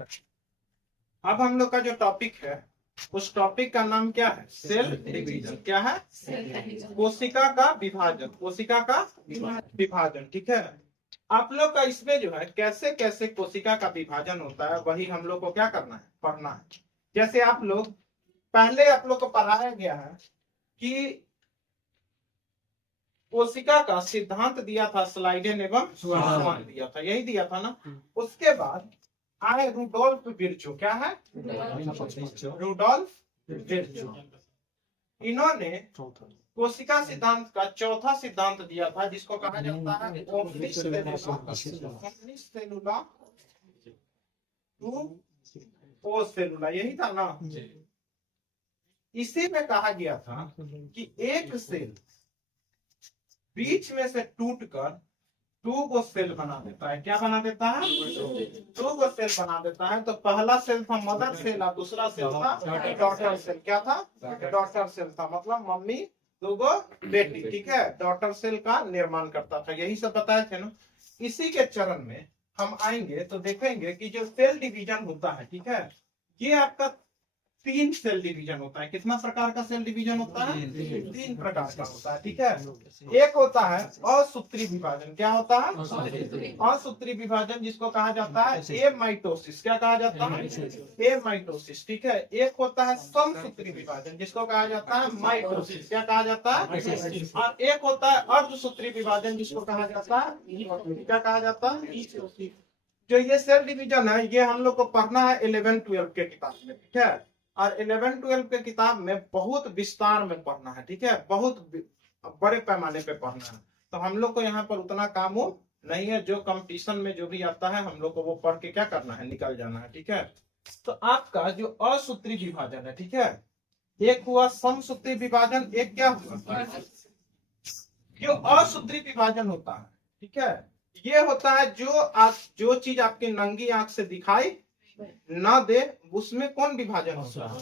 अब हम लोग का जो टॉपिक है उस टॉपिक का नाम क्या है? Cell division. क्या है? कोशिका का विभाजन। कोशिका का विभाजन। ठीक है। आप लोग का इसमें जो है कैसे कैसे कोशिका का विभाजन होता है वही हम लोग को क्या करना है? पढ़ना है। जैसे आप लोग पहले आप लोग को पढ़ाया गया है कि कोशिका का सिद्धांत दिया था, स्लाइडेन एवं शुमान दिया था, यही दिया था ना। उसके बाद आए रुडोल्फ विर्चो। क्या है? Rudolf Virchow. इन्होंने कोशिका सिद्धांत का चौथा सिद्धांत दिया था जिसको कहा जाता है सेलुला। यही था ना। इसी में कहा गया था कि एक सेल बीच में से टूटकर टू गो सेल बना देता है। क्या बना देता है? टू गो सेल बना देता है। तो पहला सेल था मदर सेल और दूसरा सेल था डॉटर सेल। क्या था? डॉटर सेल था, मतलब मम्मी दो गो बेटी। ठीक है। डॉटर सेल का निर्माण करता था, यही सब बताए थे ना। इसी के चरण में हम आएंगे तो देखेंगे कि जो सेल डिवीजन होता है, ठीक है, ये आपका 3 सेल डिवीजन होता है। कितना प्रकार का सेल डिवीजन होता है? 3 प्रकार का होता है। ठीक है। एक होता है असूत्री विभाजन। क्या होता है? असूत्री विभाजन, जिसको कहा जाता है एमाइटोसिस। क्या कहा जाता है? एमाइटोसिस। ठीक है। एक होता है समसूत्री विभाजन, जिसको कहा जाता है माइटोसिस। क्या कहा जाता है? और एक होता है अर्धसूत्री विभाजन, जिसको कहा जाता है, क्या कहा जाता है? जो ये सेल डिवीजन है ये हम लोग को पढ़ना है 11-12 के किताब में। ठीक है। और 11-12 के किताब में बहुत विस्तार में पढ़ना है। ठीक है। बहुत बड़े पैमाने पे पढ़ना है। तो हम लोग को यहाँ पर उतना काम नहीं है। जो कंपटीशन में जो भी आता है हम लोग को वो पढ़ के क्या करना है? निकल जाना है। ठीक है। तो आपका जो असूत्री विभाजन है, ठीक है, एक हुआ समसूत्री विभाजन, एक क्या हुआ? जो असूत्री विभाजन होता है, ठीक है, ये होता है जो चीज आपकी नंगी आंख से दिखाई ना दे उसमें कौन विभाजन होता है?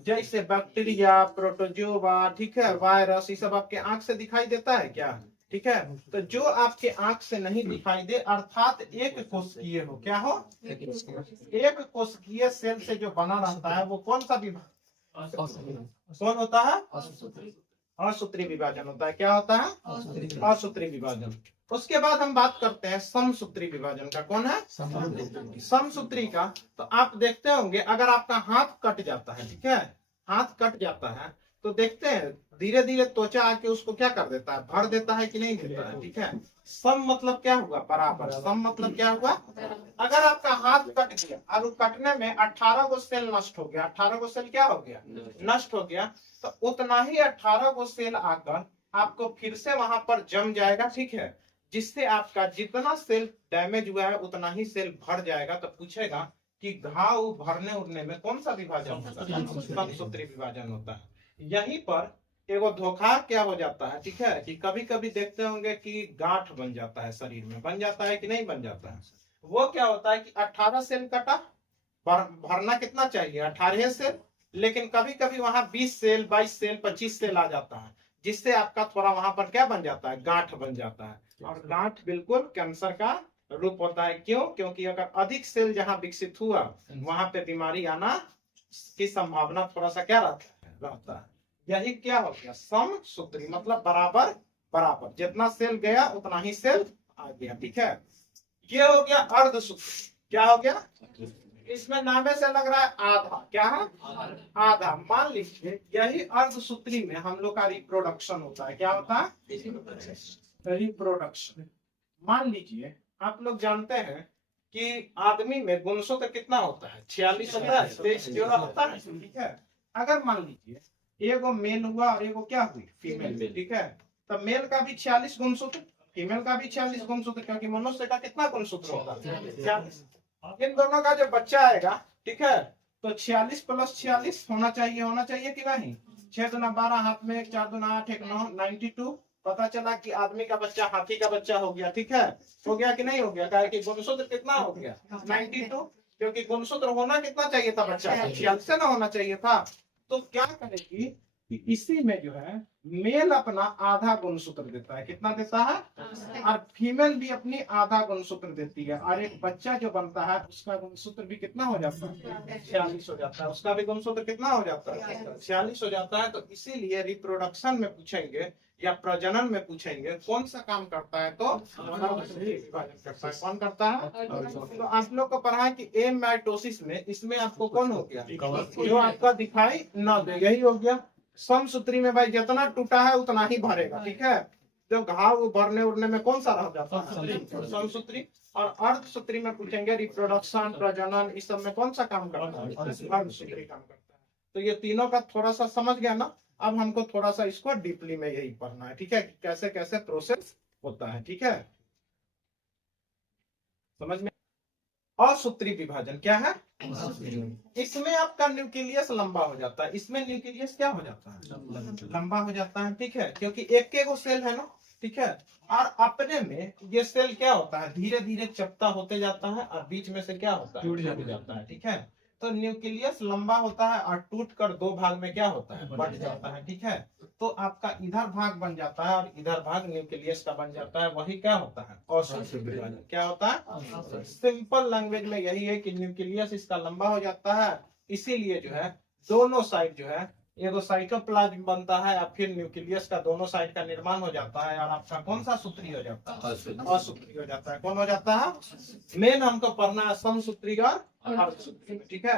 जैसे बैक्टीरिया, प्रोटोजोआ, ठीक है, वायरस, ये सब आपके आंख से दिखाई देता है क्या? ठीक है। तो जो आपके आंख से नहीं दिखाई दे अर्थात एक कोशिकीय हो। क्या हो? एक कोशिकीय सेल से जो बना रहता है वो कौन सा विभाजन कौन होता है? असूत्री विभाजन होता है। क्या होता है? असूत्री विभाजन। उसके बाद हम बात करते हैं समसूत्री विभाजन का। कौन है? समसूत्री का। तो आप देखते होंगे अगर आपका हाथ कट जाता है, ठीक है, हाथ कट जाता है तो देखते हैं धीरे धीरे त्वचा आके उसको क्या कर देता है? भर देता है कि नहीं देता है? ठीक है। सम मतलब क्या हुआ? बराबर। सम मतलब क्या हुआ? अगर आपका हाथ कट गया और कटने में 18 गो सेल नष्ट हो गया, 18 गो सेल क्या हो गया? नष्ट हो गया। तो उतना ही 18 गो सेल आकर आपको फिर से वहां पर जम जाएगा। ठीक है। जिससे आपका जितना सेल डैमेज हुआ है उतना ही सेल भर जाएगा। तो पूछेगा कि घाव भरने उड़ने में कौन सा विभाजन होता है? समसूत्री विभाजन होता है। यहीं पर एगो धोखा क्या हो जाता है, ठीक है, कि कभी कभी देखते होंगे कि गांठ बन जाता है, शरीर में बन जाता है कि नहीं बन जाता है। वो क्या होता है कि 18 सेल कटा, भरना कितना चाहिए? 18 सेल, लेकिन कभी कभी वहां 20 सेल, 22 सेल, 25 सेल आ जाता है, जिससे आपका थोड़ा वहां पर क्या बन जाता है? गांठ बन जाता है। और गांठ बिल्कुल कैंसर का रूप होता है। क्यों? क्योंकि अगर अधिक सेल जहां विकसित हुआ वहां पे बीमारी आना की संभावना थोड़ा सा क्या रहता है। यही क्या हो गया? समसूत्री, मतलब बराबर बराबर, जितना सेल गया उतना ही सेल आ गया। ठीक है। ये हो गया अर्धसूत्री। क्या हो गया? इसमें नामे से लग रहा है आधा। क्या है? आधा। मान लीजिए यही अर्धसूत्री में हम लोग का रिप्रोडक्शन होता है। क्या होता है? रिप्रोडक्शन। मान लीजिए आप लोग जानते हैं कि आदमी में गुणसूत्र कितना होता है? 46 होता है, 23 जोड़ा होता है। ठीक है। अगर मान लीजिए एगो मेल हुआ और एगो क्या हुई? फीमेल। ठीक है। तो मेल का भी 46 गुणसूत्र, फीमेल का भी 46 गुणसूत्र, क्योंकि मनुष्य का कितना गुणसूत्र होता है? 46। इन दोनों का जब बच्चा आएगा, ठीक है, तो 46 + 46 होना चाहिए कि नहीं? 6 दूना 12, हाथ में 1, 4 दूना 8, 1 9, 92। पता चला कि आदमी का बच्चा हाथी का बच्चा हो गया। ठीक है। हो गया कि नहीं हो गया? कहा कि गुणसूत्र कितना हो गया? 92। क्योंकि गुणसूत्र होना कितना चाहिए था बच्चा? 46 ना होना चाहिए था। तो क्या करेगी कि इसी में जो है मेल अपना आधा गुणसूत्र देता है। कितना देता है? और फीमेल भी अपनी आधा गुणसूत्र देती है। और एक बच्चा जो बनता है उसका गुणसूत्र भी कितना हो जाता है? 46 हो जाता है। उसका भी गुणसूत्र कितना हो जाता है? 46 हो जाता है। तो इसीलिए रिप्रोडक्शन में पूछेंगे या प्रजनन में पूछेंगे कौन सा काम करता है, तो विभाजन करता है। कौन करता है? तो आप लोग को पढ़ा है कि एमाइटोसिस में इसमें आपको कौन हो गया? जो आपका दिखाई न दे, यही हो गया। समसूत्री में भाई जितना टूटा है उतना ही भरेगा, ठीक है। जो घाव भरने उड़ने में कौन सा रह जाता है? समसूत्री। और अर्धसूत्री में पूछेंगे रिप्रोडक्शन, प्रजनन, इस सब में कौन सा काम करता है? अर्धसूत्री काम करता है। तो ये तीनों का थोड़ा सा समझ गया ना। अब हमको थोड़ा सा इसको डीपली में यही पढ़ना है, ठीक है, कैसे कैसे प्रोसेस होता है, ठीक है। समझ में? असूत्री विभाजन क्या है? इसमें आपका न्यूक्लियस लंबा हो जाता है। इसमें न्यूक्लियस क्या हो जाता है? लंबा हो जाता है, ठीक है, क्योंकि एक के वो सेल है ना, ठीक है। और अपने में ये सेल क्या होता है? धीरे धीरे चपटा होते जाता है और बीच में से क्या होता है? टूट जाता है, ठीक है। तो न्यूक्लियस लंबा होता है और टूटकर दो भाग में क्या होता है? बंट जाता है, ठीक है। तो आपका इधर भाग बन जाता है और इधर भाग न्यूक्लियस का बन जाता है। वही क्या होता है? असूत्री विभाजन। क्या होता है? सिंपल लैंग्वेज में यही है कि न्यूक्लियस इसका लंबा हो जाता है, इसीलिए जो है दोनों साइड जो है एगो साइटोप्लाज्म बनता है और फिर न्यूक्लियस का दोनों साइड का निर्माण हो जाता है। और आपका कौन सा सूत्री हो जाता है? असूत्री हो जाता है। कौन हो जाता है? मेन हमको पढ़ना है समसूत्री का अर्धसूत्री, ठीक है।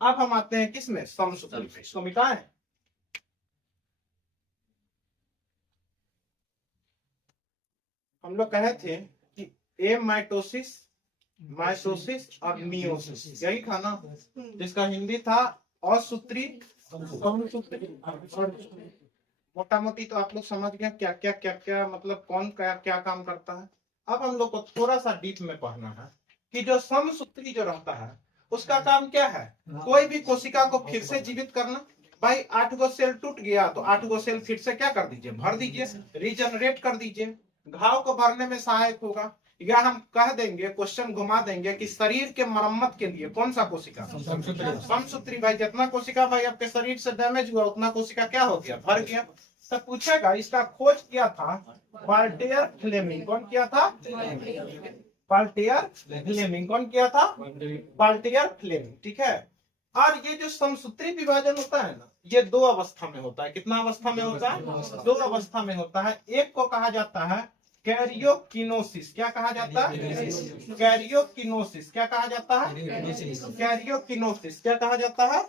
अब हम आते हैं किसमें? समसूत्री पे। इसको मिटाएं। हम लोग कहे थे कि एमाइटोसिस, माइटोसिस और मियोसिस, यही था ना, जिसका हिंदी था असूत्री, मोटा मोटी तो आप लोग समझ गए क्या मतलब कौन क्या काम करता है। अब हम लोग को थोड़ा सा डीप में पढ़ना है कि जो समसूत्री जो रहता है उसका काम क्या है? कोई भी कोशिका को फिर से जीवित करना। भाई 8 गो सेल टूट गया तो 8 गो सेल फिर से क्या कर दीजिए? भर दीजिए, रीजनरेट कर दीजिए। घाव को भरने में सहायक होगा। या हम कह देंगे, क्वेश्चन घुमा देंगे कि शरीर के मरम्मत के लिए कौन सा कोशिका? समसूत्री। भाई जितना कोशिका भाई आपके शरीर से डैमेज हुआ उतना कोशिका क्या हो गया? भर गया। तो पूछेगा इसका खोज किया था वाल्टेयर फ्लेमिंग। कौन किया था? वाल्टेयर फ्लेमिंग। कौन किया था? वाल्टेयर फ्लेमिंग, ठीक है। और ये जो समसूत्री विभाजन होता है ना, ये दो अवस्था में होता है। कितना अवस्था में होता है? दो अवस्था में होता है। एक को कहा जाता है कैरियोकिनोसिस। क्या कहा जाता है? कैरियोकिनोसिस। क्या कहा जाता है? कैरियोकिनोसिस। क्या कहा जाता है?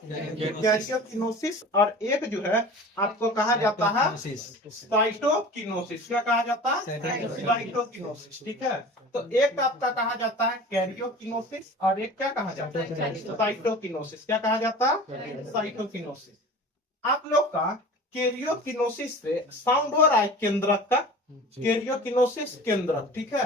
कैरियोकिनोसिस। और एक जो है आपको कहा जाता है साइटोकिनोसिस। क्या कहा जाता है? साइटोकिनोसिस, ठीक है। तो एक आपका कहा जाता है कैरियोकिनोसिस और एक क्या कहा जाता है? साइटोकिनोसिस। क्या कहा जाता है? साइटोकिनोसिस। आप लोग का कैरियोकिनोसिस से साउंड हो रहा है केंद्रक का। कैरियोकिनोसिस केंद्रक, ठीक है।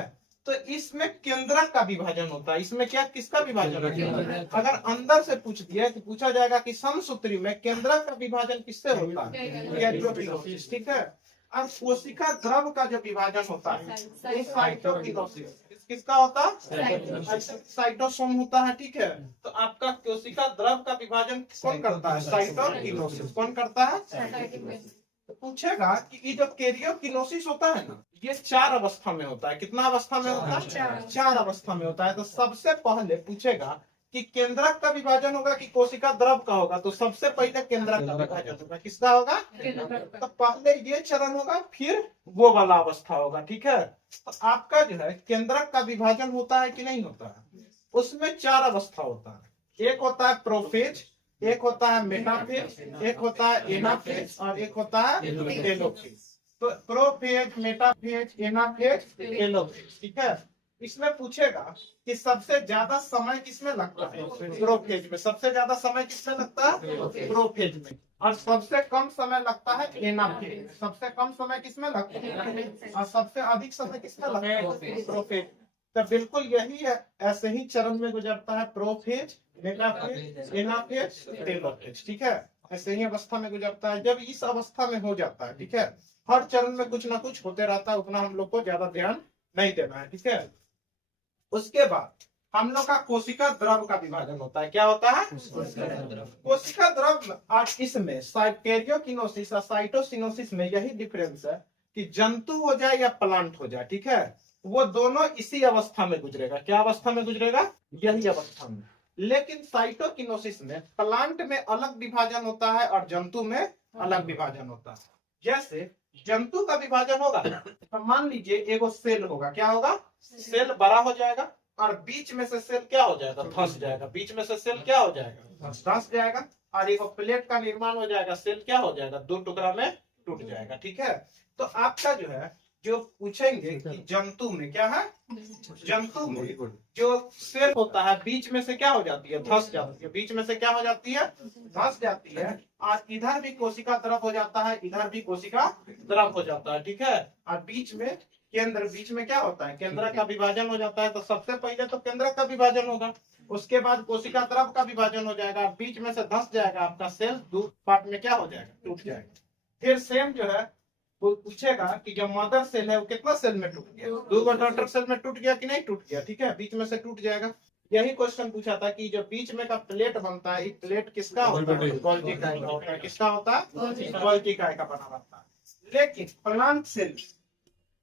तो इसमें केंद्रक का विभाजन होता है। इसमें क्या किसका विभाजन होता है? अगर अंदर से पूछ दिया तो पूछा जाएगा कि समसूत्री में केंद्रक का विभाजन किससे होता है? कैरियोकिनोसिस, ठीक है। और कोशिका द्रव का जो विभाजन होता है साइटोकिनोसिस। किसका होता है? साइटोसोम होता है, ठीक है। तो आपका कोशिका द्रव का विभाजन कौन करता है? साइटोकिनोसिस। कौन करता है? तो पूछेगा कि ये जो कैरियोकिनोसिस होता है ना, ये 4 अवस्था में होता है। कितना अवस्था में होता है? 4 अवस्था में होता है। तो सबसे पहले पूछेगा कि केंद्रक का विभाजन होगा कि कोशिका द्रव का होगा। तो सबसे पहले केंद्रक का विभाजन होगा। किसका होगा? तो पहले ये चरण होगा, फिर वो वाला अवस्था होगा, ठीक है। तो आपका जो है केंद्रक का विभाजन होता है कि नहीं होता है? उसमें 4 अवस्था होता है। एक होता है प्रोफेज, एक होता है मेटाफेज, एक होता है एनाफेज और एक होता है टेलोफेज। तो प्रोफेज, मेटाफेज, एनाफेज, टेलोफेज, ठीक है। इसमें पूछेगा कि सबसे ज्यादा समय किसमें लगता है? प्रोफेज में। सबसे ज्यादा समय किसमें लगता है? प्रोफेज में। और सबसे कम समय लगता है एनाफेज। सबसे कम समय किसमें लगता है? और सबसे अधिक समय किसमें लगता है? प्रोफेज। तो बिल्कुल यही है, ऐसे ही चरण में गुजरता है प्रोफेज, मेटाफेज, एनाफेज, टेलोफेज, ठीक है। ऐसे ही अवस्था में गुजरता है। जब इस अवस्था में हो जाता है, ठीक है, हर चरण में कुछ ना कुछ होते रहता है, उतना हम लोग को ज्यादा ध्यान नहीं देना है, ठीक है। उसके बाद हम लोग का कोशिका द्रव का विभाजन होता है। क्या होता है? कोशिका द्रव। और इसमें कैरियोकिनोसिस और साइटोसिनोसिस में यही डिफरेंस है कि जंतु हो जाए या प्लांट हो जाए, ठीक है, वो दोनों इसी अवस्था में गुजरेगा। क्या अवस्था में गुजरेगा? यही अवस्था में। लेकिन साइटोकिनोसिस में प्लांट में अलग विभाजन होता है और जंतु में अलग विभाजन होता है। जैसे जंतु का विभाजन होगा तो मान लीजिए एगो सेल होगा। क्या होगा? सेल बड़ा हो जाएगा और बीच में से सेल क्या हो जाएगा? धंस जाएगा। बीच में से सेल क्या हो जाएगा? धंस जाएगा और एक प्लेट का निर्माण हो जाएगा। सेल क्या हो जाएगा? दो टुकड़ा में टूट जाएगा। ठीक है, तो आपका जो है जो पूछेंगे कि जंतु में क्या है, जंतु में जो सेल होता है बीच में से क्या हो जाती है? धंस जाती है। बीच में से क्या हो जाती है? धंस जाती है। और इधर भी कोशिका द्रव हो जाता है, इधर भी कोशिका द्रव हो जाता है। ठीक है, और बीच में केंद्र, बीच में क्या होता है? केंद्र का विभाजन हो जाता है। तो सबसे पहले तो केंद्र का विभाजन होगा, उसके बाद कोशिका द्रव का विभाजन हो जाएगा, बीच में से धंस जाएगा आपका सेल, दो पार्ट में क्या हो जाएगा? टूट जाएगा। फिर सेम जो है वो पूछेगा कि जो मदर सेल है वो कितना सेल में टूट गया? दो डॉटर सेल में टूट गया कि नहीं टूट गया? ठीक है, बीच में से टूट जाएगा। यही क्वेश्चन पूछा था कि जो बीच में का प्लेट बनता है, प्लेट किसका होता है? गोल्गी काय का होता है। किसका होता है? गोल्गी काय का बना रहता है। लेकिन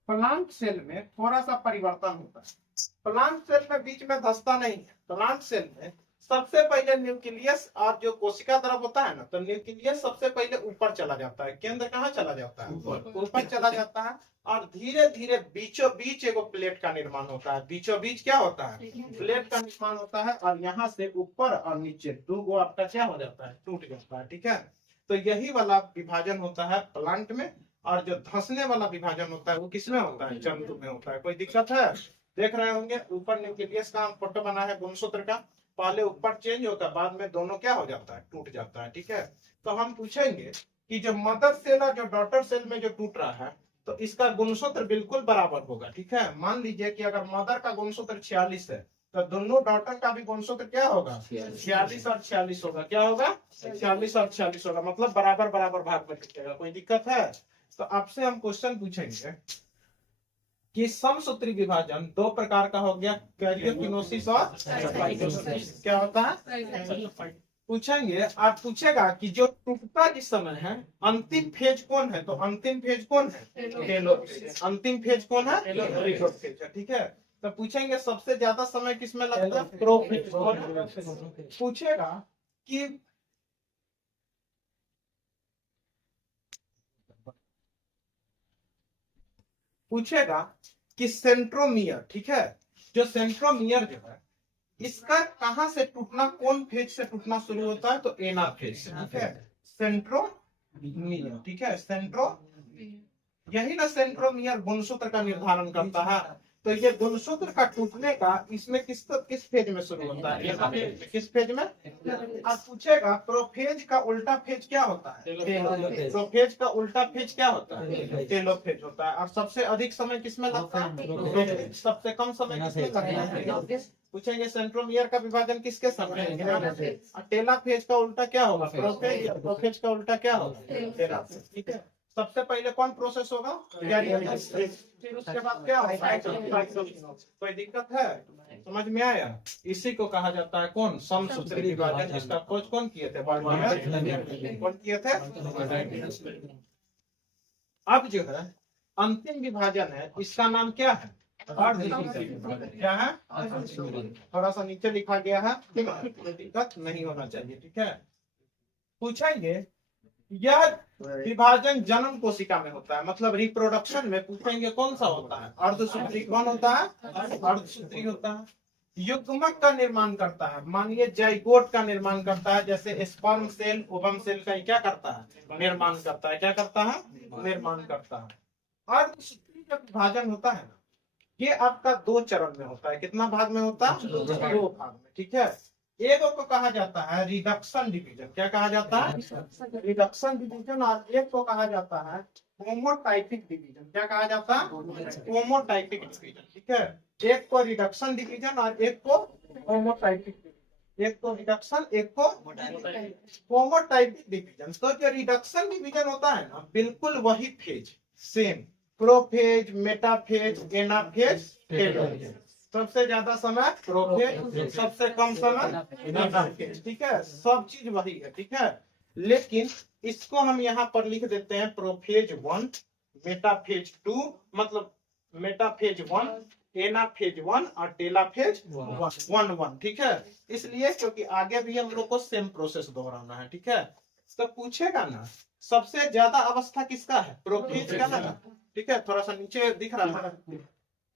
प्लांट सेल में थोड़ा सा परिवर्तन होता है। प्लांट सेल में बीच में धंसता नहीं है। प्लांट सेल में सबसे पहले न्यूक्लियस और जो कोशिका द्रव होता है ना, तो न्यूक्लियस सबसे पहले ऊपर चला जाता है। केंद्र कहाँ चला जाता है? ऊपर चला जाता है और धीरे धीरे बीचों बीच एगो प्लेट का निर्माण होता है। बीचों बीच क्या होता है? प्लेट का निर्माण होता है और यहाँ से ऊपर और नीचे दो गो आपका क्या हो जाता है? टूट जाता है। ठीक है, तो यही वाला विभाजन होता है प्लांट में, और जो धंसने वाला विभाजन होता है वो किसमें होता है? जंतु में होता है। कोई दिक्कत है? देख रहे होंगे ऊपर न्यूक्लियस का फोटो बना है गुणसूत्र का, पहले ऊपर चेंज होता है, बाद में दोनों क्या हो जाता है? टूट जाता है। ठीक है, तो हम पूछेंगे कि जो मदर सेल और जो डॉटर सेल में जो टूट रहा है तो इसका गुणसूत्र बिल्कुल बराबर होगा। ठीक है, मान लीजिए कि अगर मदर का गुणसूत्र 46 है तो दोनों डॉटर का भी गुणसूत्र क्या होगा? 46 और 46 होगा। क्या होगा? 46 और 46 होगा, मतलब बराबर बराबर भाग में टूटेगा। कोई दिक्कत है? तो आपसे हम क्वेश्चन पूछेंगे कि समसूत्री विभाजन दो प्रकार का हो गया, कैरियोकिनोसिस और साइटोसिस। क्या होता है? पूछेंगे, आप पूछेगा कि जो टूटता जिस समय है अंतिम फेज कौन है? तो अंतिम फेज कौन है? टेलोफेज। अंतिम फेज कौन है? टेलोफेज। ठीक है, तो पूछेंगे सबसे ज्यादा समय किसमें लगता है? प्रोफेज। पूछेगा कि सेंट्रोमियर, ठीक है, जो सेंट्रोमियर जो है इसका कहां से टूटना, कौन फेज से टूटना शुरू होता है? तो एना फेज से। ठीक है, सेंट्रोमियर। ठीक है, यही ना सेंट्रोमियर गुणसूत्र का निर्धारण करता है। तो ये गुणसूत्र का टूटने का इसमें किस फेज में शुरू होता है? किस फेज में? अब पूछेगा प्रोफेज का उल्टा फेज क्या होता है? प्रोफेज का उल्टा फेज क्या होता है? टेलोफेज होता है। और सबसे अधिक समय किसमें लगता है? सबसे कम समय किसमें लगता है? पूछेंगे सेंट्रोमियर का विभाजन किसके समय? टेला फेज का उल्टा क्या होगा? प्रोफेज। प्रोफेज का उल्टा क्या होगा? टेला फेज। ठीक है, सबसे पहले कौन प्रोसेस होगा? फिर उसके बाद क्या होगा? कोई दिक्कत है? समझ में आया? इसी को कहा जाता है कौन? समसूत्री विभाजन। इसका खोज कौन किए थे? कौन किए थे? अब जो है अंतिम विभाजन है, इसका नाम क्या है? क्या है? थोड़ा सा नीचे लिखा गया है, दिक्कत नहीं होना चाहिए। ठीक है, पूछेंगे यह विभाजन जन्म कोशिका में होता है, मतलब रिप्रोडक्शन में पूछेंगे कौन सा होता है? अर्धसूत्री। कौन होता है? अर्धसूत्री होता है। युग्मक का निर्माण करता है, मानिए जाइगोट का निर्माण करता है, जैसे स्पर्म सेल ओवम सेल का क्या करता है? निर्माण करता है। क्या करता है? निर्माण करता है। अर्धसूत्री का विभाजन होता है ना, ये आपका दो चरण में होता है। कितना भाग में होता है? दो भाग में। ठीक है, एक को कहा जाता है रिडक्शन डिवीजन। क्या कहा जाता है? Reduction division. और एक को कहा जाता है होमोटाइपिक डिवीजन। क्या कहा जाता है? होमोटाइपिक डिवीजन। ठीक है, एक को रिडक्शन डिवीजन और एक को होमोटाइपिक डिवीजन। एक को रिडक्शन, एक को होमोटाइपिक डिवीजन। तो जो रिडक्शन डिवीजन होता है ना, बिल्कुल वही phase, same prophase, metaphase, anaphase, telophase. सबसे ज्यादा समय प्रोफेज, सबसे कम समय मेटाफेज। ठीक है, सब चीज वही है। ठीक है, लेकिन इसको हम यहाँ पर लिख देते हैं प्रोफेज 1, मेटाफेज 2, मतलब मेटाफेज 1, एनाफेज 1 और टेलाफेज 1। ठीक है, इसलिए क्योंकि आगे भी हम लोग को सेम प्रोसेस दोहराना है। ठीक है, तो पूछेगा ना सबसे ज्यादा अवस्था किसका है, प्रोफेज का है। ठीक है, थोड़ा सा नीचे दिख रहा है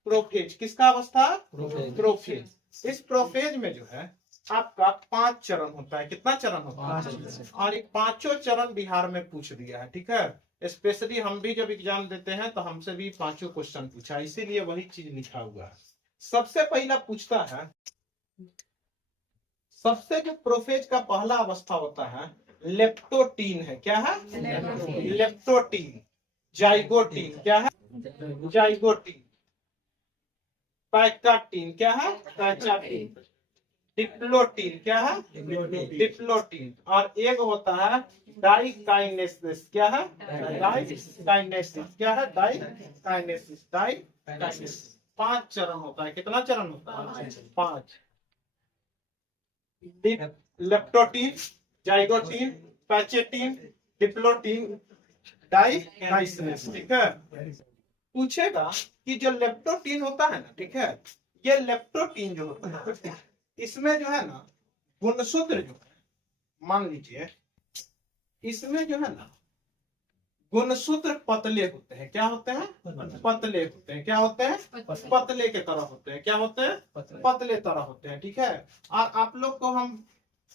प्रोफेज, किसका अवस्था, प्रोफेज। इस प्रोफेज में जो है आपका 5 चरण होता है। कितना चरण होता है, और ये 5 चरण बिहार में पूछ दिया है। ठीक है, स्पेशली हम भी जब एग्जाम देते हैं तो हमसे भी 5 क्वेश्चन पूछा, इसीलिए वही चीज लिखा हुआ है। सबसे पहला पूछता है, सबसे जो प्रोफेज का पहला अवस्था होता है लेप्टोटीन है। क्या है, लेप्टोटीन। जाइगोटीन, क्या है, जाइगोटीन। पैकाटीन, क्या है, पैकाटीन। डिप्लोटीन, क्या है, डिप्लोटीन। और एक होता है डाइकाइनेसिस, क्या है, डाइकाइनेसिस। क्या है, डाइकाइनेसिस, डाइकाइनेसिस। 5 चरण होता है। कितना चरण होता है, 5। Leptotene, zygotene, pachytene, diplotene, diakinesis. ठीक है, पूछेगा कि जो लेप्टोटीन होता है ना, ठीक है, ये लेप्टोटीन जो होता है इसमें जो है ना गुणसूत्र जो है, मान लीजिए इसमें जो है ना गुणसूत्र पतले होते हैं। क्या होते हैं, पतले होते हैं। क्या होते हैं, पतले के तरह होते हैं। क्या होते हैं, पतले तरह होते हैं। ठीक है, और आप लोग को हम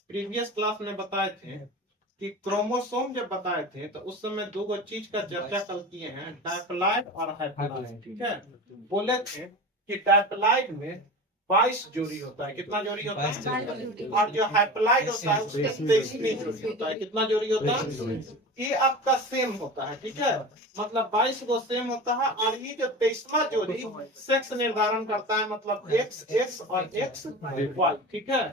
प्रीवियस क्लास में बताए थे कि क्रोमोसोम जब बताए थे तो उस समय 2 चीज का चर्चा कल किए हैं, डायप्लॉइड और हाइप्लॉइड। ठीक है, बोले थे कि डायप्लॉइड में 22 जोड़ी होता है। कितना जोड़ी होता है, और जो हाइप्लॉइड होता है उसके 23 जोड़ी होता है। कितना जोड़ी होता है, ये आपका सेम होता है। ठीक है, मतलब 22 को सेम होता है, और ये जो 23वां जोड़ी सेक्स निर्धारण करता है, मतलब एक्स और एक्स वाई। ठीक है,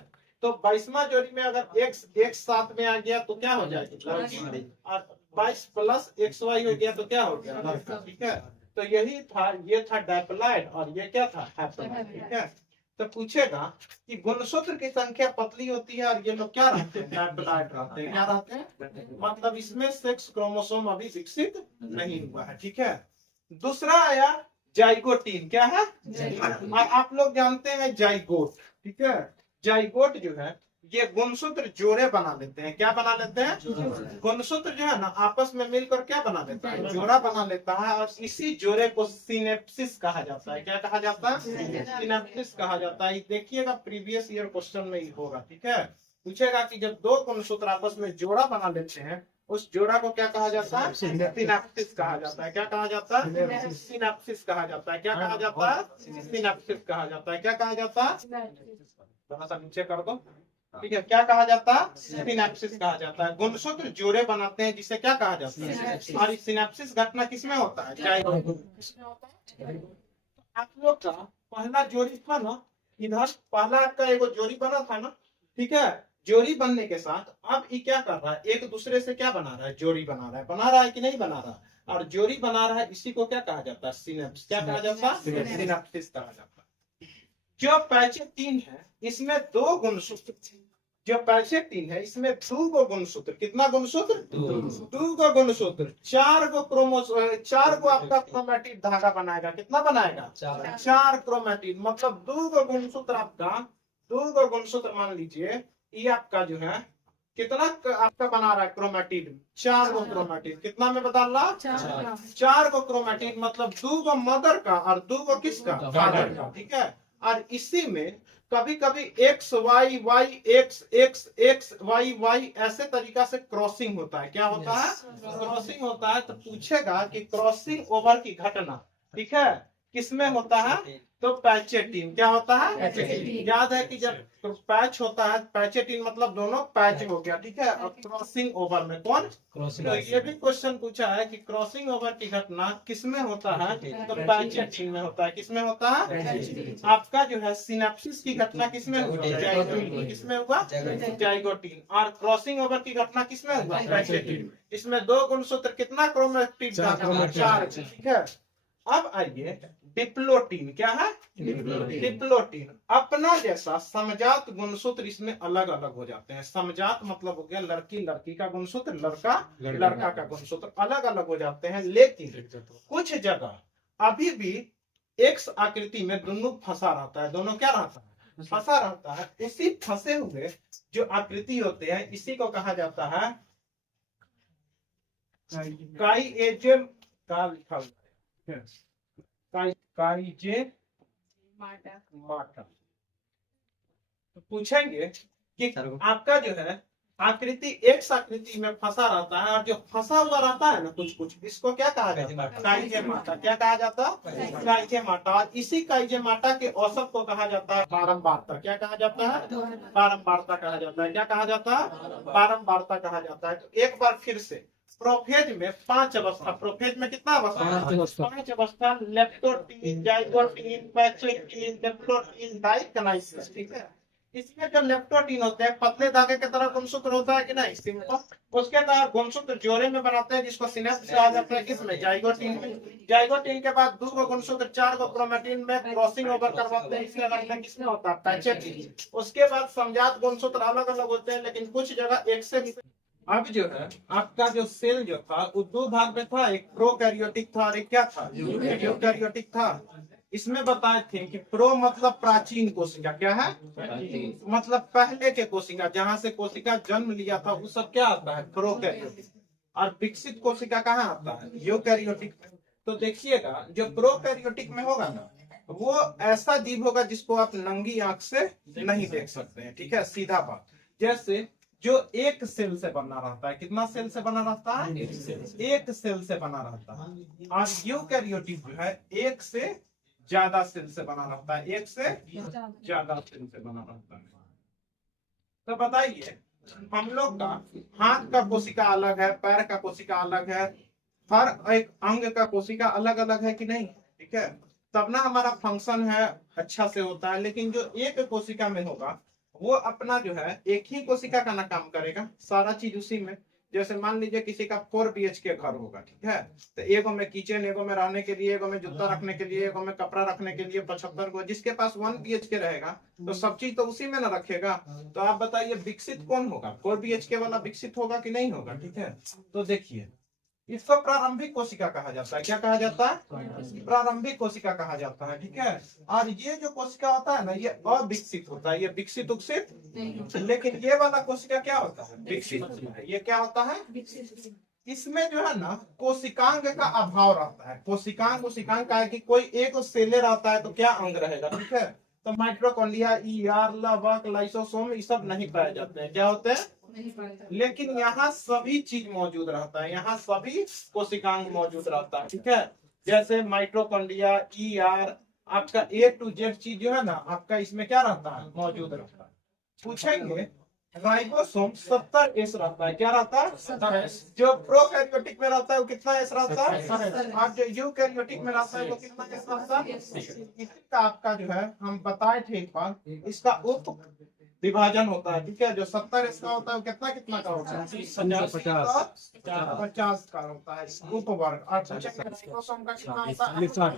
तो 22वां जोड़ी में अगर एक्स साथ में आ गया तो क्या हो जाएगी, और 22 प्लस एक्स वाई हो गया तो क्या हो गया। ठीक है, तो यही था, ये था डायप्लॉइड और ये क्या था, हाइप्लॉइड। ठीक है, तो पूछेगा कि गुणसूत्र की संख्या पतली होती है और ये लोग क्या रहते हैं, डायप्लॉइड रहते हैं। क्या रहते हैं, मतलब इसमें सेक्स क्रोमोसोम अभी विकसित नहीं हुआ है। ठीक है, दूसरा आया जाइगोटीन। क्या है, और आप लोग जानते हैं जाइगोट। ठीक है, जाइगोट जो है ये गुणसूत्र जोड़े बना लेते हैं। क्या बना लेते हैं, गुणसूत्र जो है ना आपस में मिलकर क्या बना लेता है, जोड़ा बना लेता है, और इसी जोड़े को सिनेप्सिस कहा जाता है। क्या कहा जाता है, सिनेप्सिस कहा जाता है। देखिएगा प्रीवियस ईयर क्वेश्चन में ही होगा। ठीक है, पूछेगा कि जब 2 गुणसूत्र आपस में जोड़ा बना लेते हैं उस जोड़ा को क्या कहा जाता है, सिनेप्सिस कहा जाता है। क्या कहा जाता है, सिनेप्सिस कहा जाता है। क्या कहा जाता है, सिनेप्सिस कहा जाता है। क्या कहा जाता है, थोड़ा सा नीचे कर दो। ठीक है, क्या कहा जाता है, सिनेप्सिस कहा जाता है। गुणसूत्र जोड़े बनाते हैं जिसे क्या कहा जाता है, और सिनेप्सिस घटना किसमें होता है, आप लोग का पहला जोड़ी था ना, इधर पहला आपका एगो जोड़ी बना था ना। ठीक है, जोड़ी बनने के साथ अब ये क्या कर रहा है, एक दूसरे से क्या बना रहा है, जोड़ी बना रहा है कि नहीं बना रहा, और जोड़ी बना रहा है, इसी को क्या कहा जाता है, सिनेप्स। क्या कहा जाता है, सिनेप्सिस कहा जाता है। जो पैचेटीन है इसमें 2 गुणसूत्र, जो पैचेटीन है इसमें 2 गुणसूत्र। कितना गुणसूत्र, 2 गुणसूत्र, 4 क्रोमोसोम, 4 आपका क्रोमैटिड धागा बनाएगा। कितना बनाएगा, 4 क्रोमैटिड, मतलब 2 गुणसूत्र आपका, 2 गुणसूत्र मान लीजिए ये आपका जो है कितना आपका बना रहा है, क्रोमैटिड 4 क्रोमैटिड। कितना में बता रहा, 4 क्रोमैटिड, मतलब 2 मदर का और 2 किसका, फादर का। ठीक है, और इसी में कभी कभी X Y Y X X X Y Y ऐसे तरीका से क्रॉसिंग होता है। क्या होता है, क्रॉसिंग होता है। तो पूछेगा कि क्रॉसिंग ओवर की घटना, ठीक है, किसमें होता है, तो पैचेटीन। क्या होता है, याद है कि जब तो पैच होता है, पैचेटीन मतलब दोनों पैच हो गया। ठीक है, और क्रॉसिंग ओवर में कौन, तो ये भी क्वेश्चन पूछा है कि क्रॉसिंग ओवर की घटना किसमें होता है, तो पैचेटीन में होता है। किसमें होता है, आपका जो है सिनेप्सिस की घटना किसमें हुआ, किसमें हुआ, जाइगोटीन। और क्रॉसिंग ओवर की घटना किसमें हुआ, पैचेटीन। इसमें 2 गुणसूत्र, कितना क्रोमैटिड, 4। ठीक है, अब आइए डिप्लोटीन। क्या है? डिप्लोटीन। अपना जैसा समजात गुणसूत्र इसमें अलग अलग हो जाते हैं। समजात मतलब हो गया लड़की लड़की का गुणसूत्र, लड़का लड़का का गुणसूत्र, अलग अलग हो जाते हैं। लेकिन कुछ जगह अभी भी एक्स आकृति में दोनों फंसा रहता है। दोनों क्या रहता है? फंसा रहता है। इसी फंसे हुए जो आकृति होते हैं इसी को कहा जाता है काइजेम का लिखा हुआ है काइजेमाटा। तो पूछेंगे कि आपका जो है आकृति एक्स आकृति में फंसा रहता है और जो फंसा हुआ रहता है ना कुछ कुछ, इसको क्या कहा जाता है? काइजेमाटा। क्या कहा जाता है? काइजेमाटा। और इसी काइजेमाटा के औसत को कहा जाता है बारंबारता। क्या कहा जाता है? बारंबारता कहा जाता है। क्या कहा जाता है? बारंबारता कहा जाता है। तो एक बार फिर से प्रोफेज में 5 अवस्था। प्रोफेज में कितना अवस्था? 5 अवस्था। Leptotene, zygotene, pachytene, diplotene, diakinesis. ठीक है। इसमें जो लेप्टोटीन होते हैं पतले धागे की तरह गुणसूत्र होता है कि नहीं? सिंपल। उसके बाद गुणसूत्र जोड़े में बनाते हैं जिसको सिनेप्स कहा जाता है। किसमें? जाइगोटीन में। जाइगोटीन के बाद 2 गुणसूत्र 4 क्रोमेटिन में क्रॉसिंग ओवर करवाते हैं। इसके बाद किसमें होता है? पैचोटीन। उसके बाद समजात गुणसूत्र अलग अलग होते हैं लेकिन कुछ जगह एक से भी। अब जो है आपका जो सेल जो था वो 2 भाग में था। एक प्रोकैरियोटिक था और एक क्या था? यूकैरियोटिक था। इसमें बताए थे कि प्रो मतलब प्राचीन कोशिका। क्या है? मतलब पहले के कोशिका, जहां से कोशिका जन्म लिया था वो सब क्या आता है? प्रोकैरियोटिक। और विकसित कोशिका कहाँ आता है? यूकैरियोटिक। तो देखिएगा जो प्रोकैरियोटिक में होगा ना वो ऐसा जीव होगा जिसको आप नंगी आंख से नहीं देख सकते हैं। ठीक है, सीधा बात। जैसे जो एक सेल से बना रहता है। कितना सेल से बना रहता है? एक सेल से बना रहता है। और यूकैरियोटिक जो है एक से ज्यादा सेल से बना रहता है। एक से ज्यादा सेल से बना रहता है। तो बताइए हम लोग का हाथ का कोशिका अलग है, पैर का कोशिका अलग है, हर एक अंग का कोशिका अलग अलग है कि नहीं? ठीक है, तब ना हमारा फंक्शन है अच्छा से होता है। लेकिन जो एक कोशिका में होगा वो अपना जो है एक ही कोशिका का ना काम करेगा, सारा चीज उसी में। जैसे मान लीजिए किसी का 4 BHK घर होगा। ठीक है, तो एगो में किचन, एगो में रहने के लिए, एगो में जूता रखने के लिए, एगो में कपड़ा रखने के लिए 75 को। जिसके पास 1 BHK रहेगा तो सब चीज तो उसी में ना रखेगा। तो आप बताइए विकसित कौन होगा? 4 BHK वाला विकसित होगा कि नहीं होगा? ठीक है, तो देखिए इसको प्रारंभिक कोशिका कहा जाता है। क्या कहा जाता है? प्रारंभिक कोशिका कहा जाता है। ठीक है, और ये जो कोशिका होता है ना ये अविकसित होता है। ये विकसित उकसित। लेकिन ये वाला कोशिका क्या होता है? विकसित होता है। ये क्या होता है? इसमें जो है ना कोशिकांग का अभाव रहता है। कोशिकांग का है कि कोई एक सेले रहता है तो क्या अंग रहेगा? ठीक है, तो माइटोकॉन्ड्रिया, ईआर, लवक, लाइसोसोम ये सब नहीं पाए जाते हैं। क्या होते हैं? लेकिन यहाँ सभी चीज मौजूद रहता है। यहाँ सभी कोशिकांग मौजूद रहता है। ठीक है, जैसे माइटोकॉन्ड्रिया, ईआर, आपका A to Z चीज जो है ना आपका इसमें क्या रहता है? मौजूद रहता है। पूछेंगे राइबोसोम 70S रहता है। क्या रहता है? 70S। जो प्रोकैरियोटिक में रहता है वो कितना S रहता है? और जो यूकैरियोटिक में रहता है वो कितना S रहता है? इसका आपका जो है हम बताए थे एक बार, इसका उप विभाजन होता है। ठीक है, जो 70S का होता है वो कितना कितना का होता है? 50 का होता है उपवर्ग। और राइबोसोम का कितना होता है? 40 और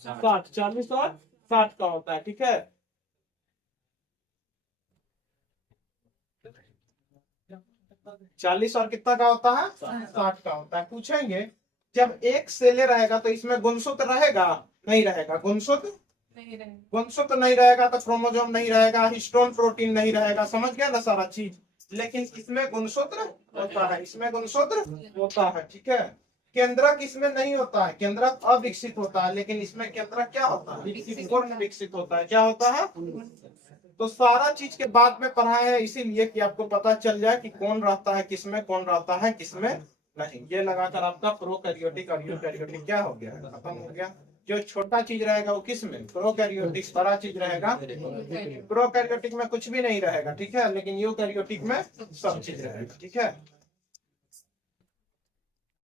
60 का होता है। ठीक है, 40 और कितना का होता है? 60 का होता है। पूछेंगे जब एक सेले रहेगा तो इसमें गुणसूत्र रहेगा? नहीं रहेगा। गुणसूत्र नहीं रहेगा तो क्रोमोसोम नहीं रहेगा, हिस्टोन प्रोटीन नहीं रहेगा। समझ गया ना सारा चीज? लेकिन इसमें गुणसूत्र होता है। इसमें गुणसूत्र होता है। ठीक है, केंद्रक इसमें नहीं होता है। केंद्रक अविकसित होता है। लेकिन इसमें केंद्रक क्या होता है? पूर्ण विकसित होता है। क्या होता है? तो सारा चीज के बाद में पढ़ाए हैं इसीलिए कि आपको पता चल जाए कि कौन रहता है किसमें, कौन रहता है किसमें नहीं। ये लगाकर आपका प्रोकैरियोटिक और यूकैरियोटिक क्या हो गया? खत्म हो गया। जो छोटा चीज रहेगा वो किसमें? प्रोकैरियोटिक। बड़ा चीज रहेगा प्रोकैरियोटिक में कुछ भी नहीं रहेगा। ठीक है, लेकिन यूकैरियोटिक में सब चीज रहेगा। ठीक है।